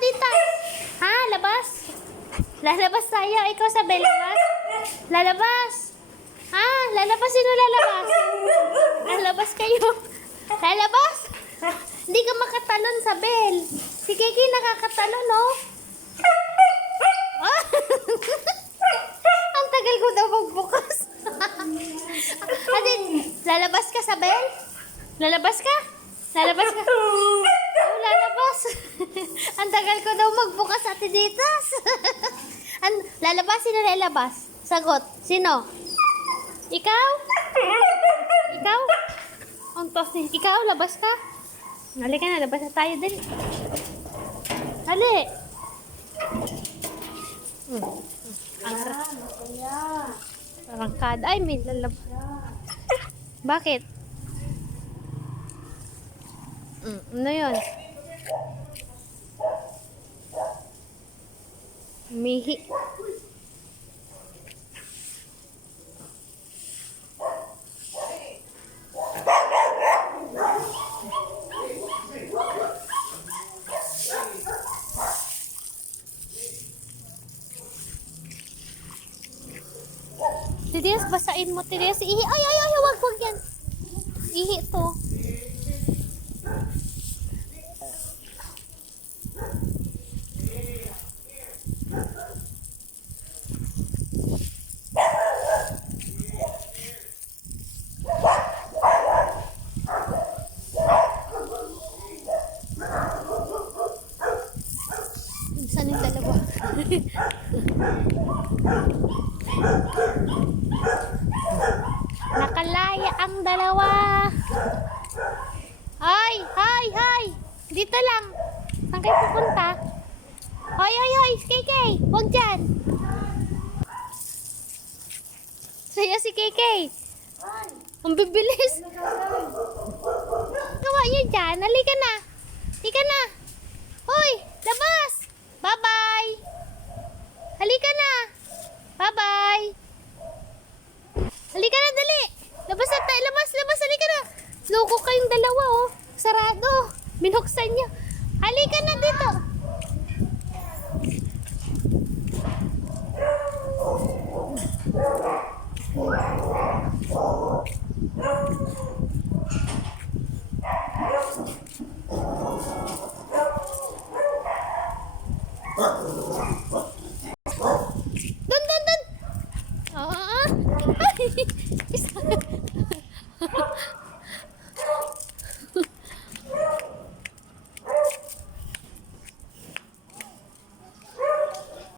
dito. Ha? Labas? Lalabas tayo. Ikaw sabi, labas? Lalabas? Ha? Lalabas? Sino lalabas? Lalabas kayo. Lalabas? Hindi ka makatalon sa bell. Si Kiki nakakatalon, oh. Ah. Ang tagal ko daw magbukas. Ate, lalabas ka sa bell? Lalabas ka? Lalabas ka? Oh, lalabas. Ang tagal ko daw magbukas, Ate Ditas. Lalabas? Sino lalabas? Sagot. Sino? Ikaw? Ikaw? Ikaw, labas ka? Halika na, labas na tayo din. Hali. Ang arangkada. Ay, may lalabas. Bakit? Ano yun? Mihi. Titias, basain mo. Titias, ihi. Ay, wag yan. Ihi to. Saan yung dalawa? Nakalaya ang dalawa. Ay! Dito lang. Saan kayo pupunta? Hoy! KK! Huwag dyan! Saya si KK. Ang bibilis. Gawa niyo dyan. Halika na. Halika na. Hoy! Labas! Bye-bye! Halika na! Bye-bye! Halika na, dali! Labas na tayo! Labas! Halika na! Loko kayong dalawa, oh! Sarado! Binuksan niyo! Halika na dito!